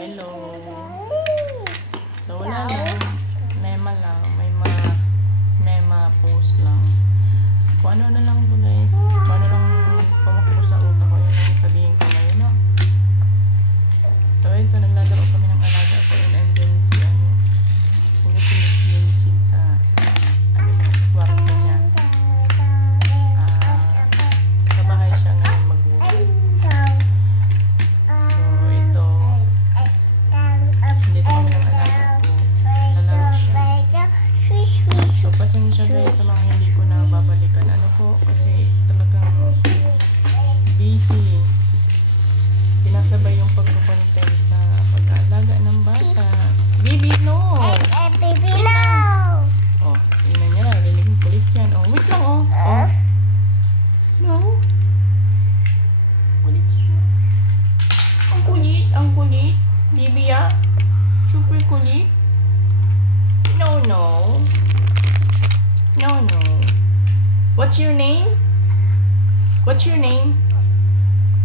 Hello. So, wala lang. Mema lang. May mga post lang. Kung ano na lang po guys. Kung ano lang pumakbo sa utak ko. Yun ang sabihin ko ngayon, no? So, ito. Naglalaro kami ng alaga ko. And then si hindi si Miss Linching sa kwarto niya. Sa bahay siya ngayon mag-work. Pasensya guys sa mga hindi ko na babalikan. Ano po, kasi talagang busy. Sinasabay yung pagkukontent sa pag-aalaga ng bata. Baby, no! Baby, no! Oh, tingnan niya. Rinig mo kulit yan. Oh, wait lang, oh. Oh. No? Kulit siya. Ang kulit. Baby, ah. Super kulit. No. No. What's your name?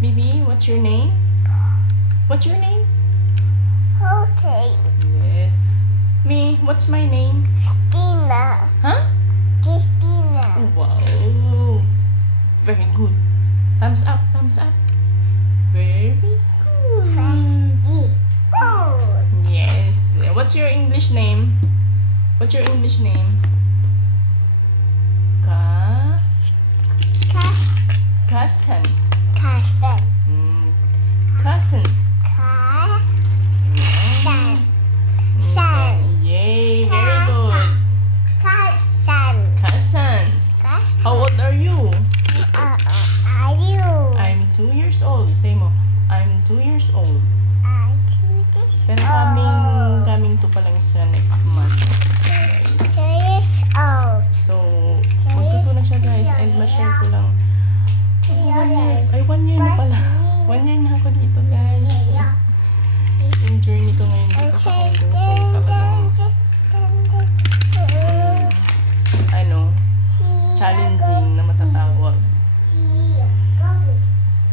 Baby, what's your name? Okay. Yes. Me, what's my name? Christina. Huh? Christina. Wow. Very good. Thumbs up. Very good. Good. Yes. What's your English name? Cousin. Cousin. Cousin. Son. Yay, very good. Cousin. How old are you? Are you? I'm 2 years old. Say mo. I'm 2 years old. I do this. Pero coming to pa lang siya next month. Guys. 2 years old. So, magtuto na siya guys. And ma-share ko lang. 1 year. Ay, 1 year na pala. 1 year na ako dito guys. Yung journey ko ngayon dito sa Hong Kong. So, talagang challenging na matatawag.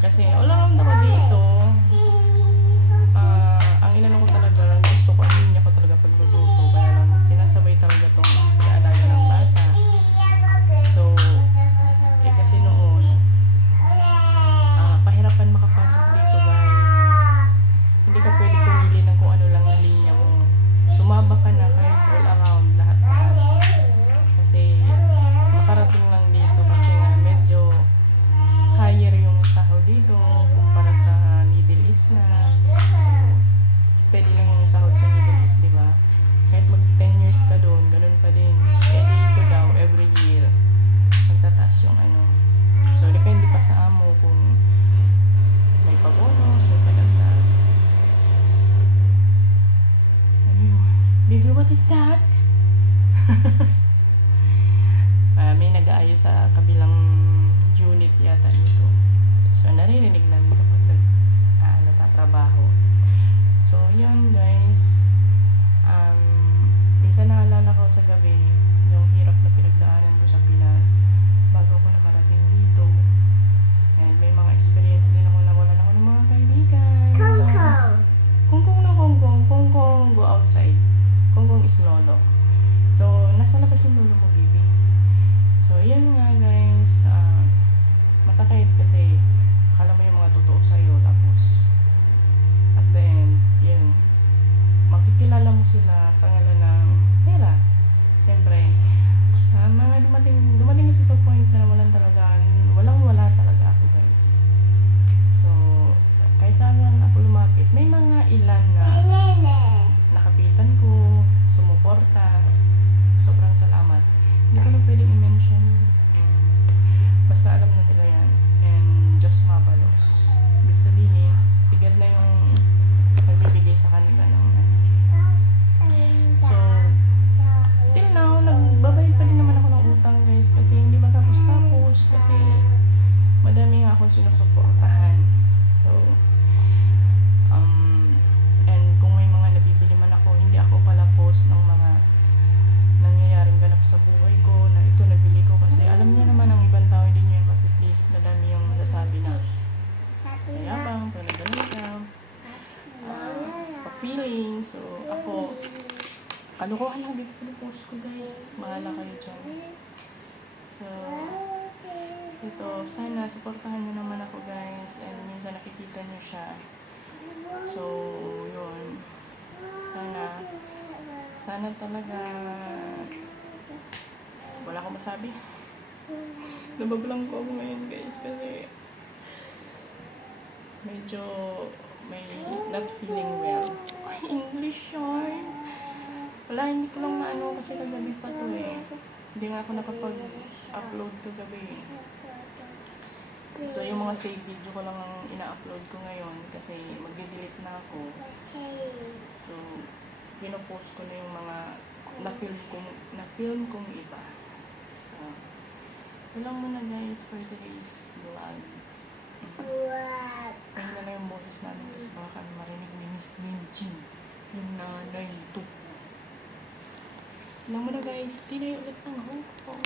Kasi all around ako dito, ang inano ko talaga, gusto ko, ang linya ko talaga pagluluto. Kaya lang sinasabay talaga itong kaalaga ng bata. So, kasi noon, pahirapan makapasok dito guys. Hindi ka pwede pumili ng kung ano lang ang linya mo. Sumaba ka na kahit all around, lahat. Kasi makarating lang dito kasi nga medyo higher yung sahod dito kumpara sa Middle East na. So, steady lang yung sahod sa Middle East, di ba? Kahit mag 10 years ka doon, ganun pa din. Dito daw, every year, magtataas yung ano. So, depende pa sa amo kung may pabonus, may padagdag. Ano yun? Baby, what is that? May nag-aayos sa kabilang unit yata nito. So, naririnig namin kapag nagtatrabaho. So, yun guys. Minsan naalala ko sa gabi yung hirap na pinagdaanan ko sa Pinas bago ako nakarating dito. And may mga experience din ako na wala ako ng mga kaibigan. Kungkong, go outside. Kungkong is lolo. So, nasa labas yung lolo mo, baby. So, yan nga guys. Masakit kasi akala mo yung mga totoo sa'yo. Tapos, at the end, yun. Makikilala mo sila sa ngalan ng pera. Siyempre, mga dumating kasi sa point na walang-wala talaga ako guys. So, kahit saan lang ako lumapit, may mga ilan na nakapitan ko, sumuporta. Sobrang salamat. Hindi ko na pwedeng i-mention. Basta alam na nila yan. And Diyos mabalos. Ibig sabihin, si God na yung nagbibigay sa kanila ng So, till now, nagbabayad pa din naman ako ng utang guys. Kasi hindi matapos-tapos. Kasi madami nga akong sinusuportahan. So, feeling. So, ako, kalukuhan lang dito pinupost ko, guys. Mahala kayo dyan. So, ito, sana supportahan nyo naman ako, guys. And minsan nakikita nyo siya. So, yun. Sana talaga, wala akong masabi. Nabablang ko ako ngayon, guys, kasi medyo may not feeling well. Ay, English yarn. Wala, hindi ko lang maano kasi kagabi pa to eh. Hindi nga ako nakapag-upload kagabi eh. So, yung mga save video ko lang ang ina-upload ko ngayon kasi magde-delete na ako. So, pinopost ko na yung mga na-film kong iba. So, yun lang muna guys for today's vlog. Ayun na lang yung boses namin kasi baka kami marinig ni Miss Minjin, yung nanay to. Yun lang muna guys, tinay ulit ng Hong Kong.